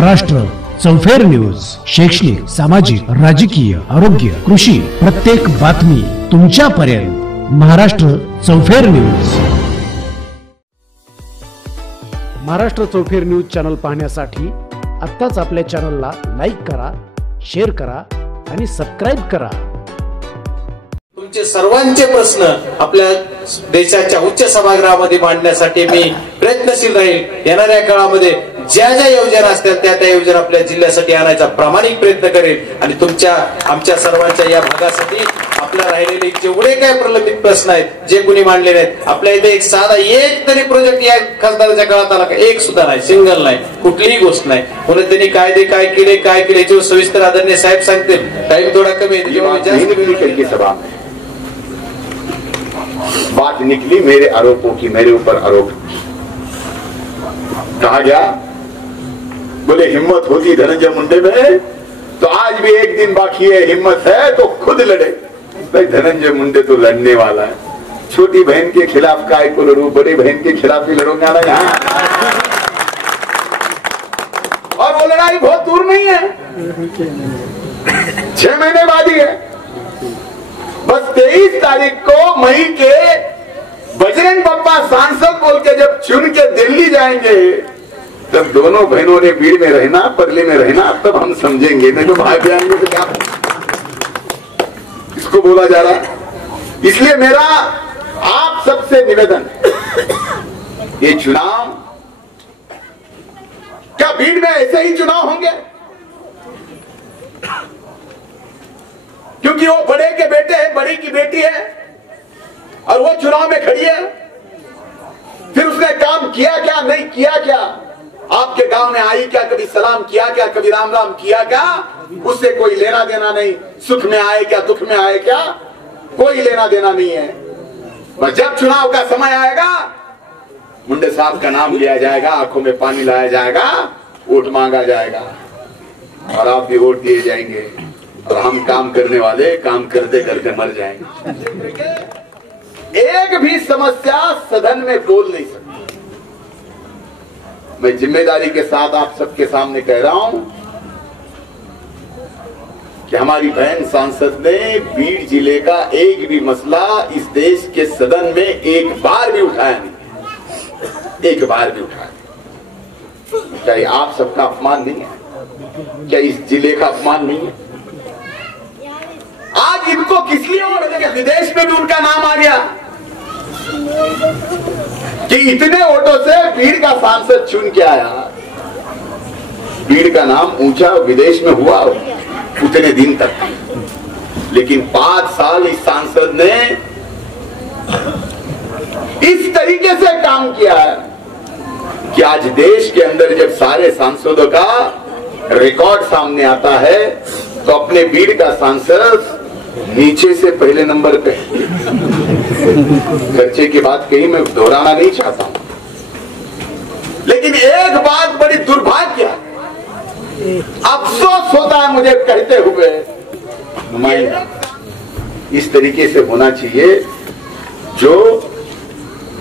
महाराष्ट्र चौफेर न्यूज. शैक्षणिक, सामाजिक, राजकीय, आरोग्य, कृषी प्रत्येक बातमी तुमच्यापर्यंत. महाराष्ट्र चौफेर न्यूज. महाराष्ट्र चौफेर न्यूज चॅनल पाहण्यासाठी आत्ताच आपल्या चॅनलला लाईक करा, शेअर करा आणि सबस्क्राईब करा. तुमचे सर्वांचे प्रश्न आपल्या देशाच्या उच्च सभागृहामध्ये मांडण्यासाठी मी प्रयत्नशील राहील. येणाऱ्या काळामध्ये ज्या ज्या योजना असतात त्या त्या योजना आपल्या जिल्ह्यासाठी आणायचा प्रामाणिक प्रयत्न करेल आणि तुमच्या आमच्या सर्वांच्या या भागासाठी आपल्या राहिलेले जेवढे काय प्रलंबित प्रश्न आहेत, जे कुणी मांडलेले आहेत, आपल्या इथे एक साधा एक तरी प्रोजेक्ट या खासदाराच्या काळात आला का? एक सुद्धा नाही, सिंगल नाही, कुठलीही गोष्ट नाही. म्हणून त्यांनी कायदे काय केले जो सविस्तर आदरणीय साहेब सांगतील. टाइम थोडा कमी आहे त्याच्यामुळे सभा में बात निकली मेरे आरोपों की, मेरे ऊपर आरोप कहा गया. बोले हिम्मत होती धनंजय मुंडे में तो आज भी एक दिन बाकी है, हिम्मत है तो खुद लड़े. भाई धनंजय मुंडे तो लड़ने वाला है. छोटी बहन के खिलाफ काय को लड़ू, बड़ी बहन के खिलाफ ही लड़ूंगा ना यहाँ. और वो लड़ाई बहुत दूर नहीं है, 6 महीने बाद ही है. बस 23 तारीख को मई के बजरंग बप्पा सांसद बोल के जब चुन के दिल्ली जाएंगे तब दोनों बहनों ने भीड़ में रहना, परले में रहना, तब हम समझेंगे. नहीं तो भाग जाएंगे तो क्या इसको बोला जा रहा है. इसलिए मेरा आप सबसे निवेदन, ये चुनाव क्या भीड़ में ऐसे ही चुनाव होंगे? क्योंकि वो बड़े के बेटे हैं, बड़ी की बेटी है और वो चुनाव में खड़ी है. फिर उसने काम किया क्या, नहीं किया क्या, आपके गांव में आई क्या, कभी सलाम किया क्या, कभी राम राम किया क्या, उससे कोई लेना देना नहीं. सुख में आए क्या, दुख में आए क्या, कोई लेना देना नहीं है. पर जब चुनाव का समय आएगा मुंडे साहब का नाम लिया जाएगा, आंखों में पानी लाया जाएगा, वोट मांगा जाएगा और आप भी वोट दिए जाएंगे और हम काम करने वाले काम करते करके मर जाएंगे. एक भी समस्या सदन में बोल नहीं सकते. मैं जिम्मेदारी के साथ आप सबके सामने कह रहा हूं कि हमारी बहन सांसद ने बीड़ जिले का एक भी मसला इस देश के सदन में एक बार भी उठाया नहीं, एक बार भी उठाया. क्या ये आप सबका अपमान नहीं है? क्या इस जिले का अपमान नहीं है? आज इनको किस लिए विदेश में भी उनका नाम आ गया कि इतने वोटों से भीड़ का सांसद चुन के आया. भीड़ का नाम ऊंचा विदेश में हुआ उतने दिन तक, लेकिन 5 साल इस सांसद ने इस तरीके से काम किया है कि आज देश के अंदर जब सारे सांसदों का रिकॉर्ड सामने आता है तो अपने भीड़ का सांसद नीचे से पहले नंबर पे. खर्चे की बात कहीं मैं दोहराना नहीं चाहता हूं, लेकिन एक बात बड़ी दुर्भाग्य, अफसोस होता है मुझे कहते हुए, नुमाइंदा इस तरीके से होना चाहिए जो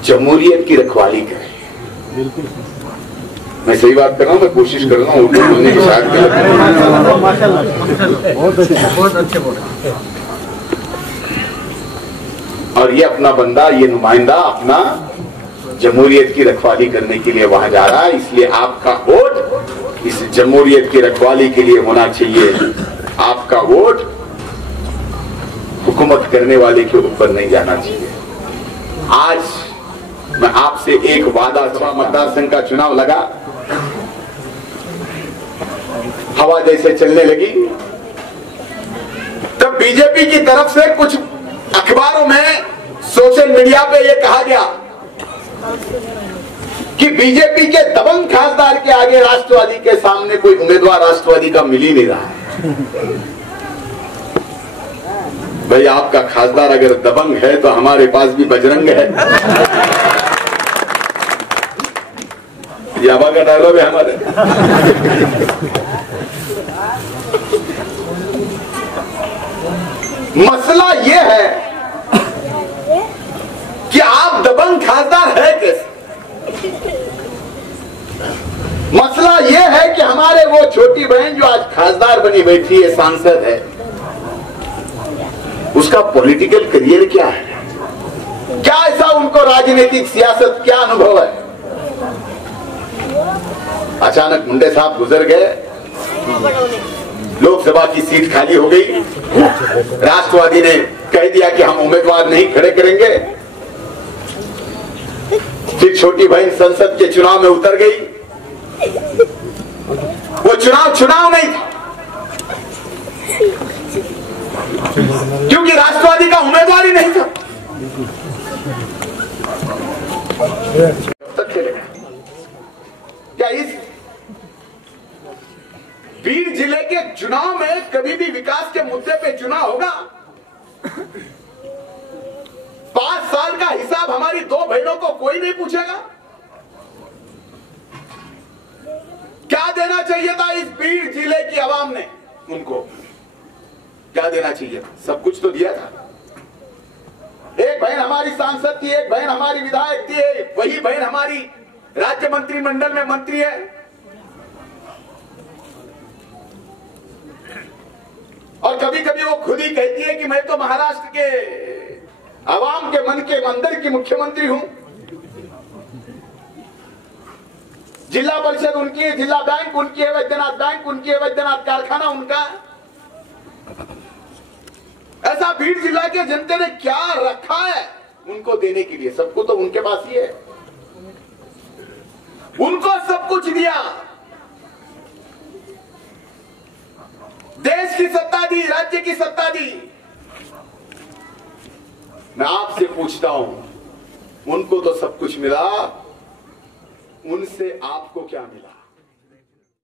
जमहूरियत की रखवाली करे. मैं सही बात कर रहा हूं, मैं कोशिश कर रहा हूं उर्दू बोलने की शायद बहुत अच्छे बोला. और ये अपना बंदा, ये नुमाइंदा अपना जमहूरियत की रखवाली करने के लिए वहां जा रहा है. इसलिए आपका वोट इस जमहूरियत की रखवाली के लिए होना चाहिए. आपका वोट हुकूमत करने वाले के ऊपर नहीं जाना चाहिए. आज मैं आपसे एक वादा, मतदार संघ का चुनाव लगा, हवा जैसे चलने लगी तब बीजेपी की तरफ से कुछ अखबारों में, सोशल मीडिया पे ये कहा गया कि बीजेपी के दबंग खासदार के आगे राष्ट्रवादी के सामने कोई उम्मीदवार राष्ट्रवादी का मिल ही नहीं रहा है. भाई आपका खासदार अगर दबंग है तो हमारे पास भी बजरंग है. याबा का डायलॉग है हमारे. मसला यह है कि आप दबंग खासदार है कैसे? मसला यह है कि हमारे वो छोटी बहन जो आज खासदार बनी बैठी है, सांसद है, उसका पॉलिटिकल करियर क्या है? क्या ऐसा उनको राजनीतिक सियासत क्या अनुभव है? अचानक मुंडे साहब गुजर गए, लोकसभा की सीट खाली हो गई, राष्ट्रवादी ने कह दिया कि हम उम्मीदवार नहीं खड़े करेंगे। फिर छोटी बहन संसद के चुनाव में उतर गई। वो चुनाव नहीं था, क्योंकि राष्ट्रवादी का उम्मीदवार ही नहीं था। तक चलेगा क्या? इस बीड जिले के चुनाव में कभी भी विकास के मुद्दे पे चुनाव होगा? 5 साल का हिसाब हमारी 2 बहनों को कोई नहीं पूछेगा? क्या देना चाहिए था इस बीड जिले की आवाम ने? उनको क्या देना चाहिए? सब कुछ तो दिया था। एक बहन हमारी सांसद थी, एक बहन हमारी विधायक थी, वही बहन हमारी राज्य मंत्रिमंडल में मंत्री है। और कभी कभी वो खुद ही कहती है कि मैं तो महाराष्ट्र के आवाम के मन के मंदिर की मुख्यमंत्री हूं। जिला परिषद उनकी है, जिला बैंक उनकी है, वैद्यनाथ बैंक उनकी है, वैद्यनाथ कारखाना उनका। ऐसा बीड जिला के जनता ने क्या रखा है उनको देने के लिए? सबको तो उनके पास ही है, उनको सब कुछ दिया। देश की सत्ता दी, राज्य की सत्ता दी। मैं आपसे पूछता हूं, उनको तो सब कुछ मिला, उनसे आपको क्या मिला?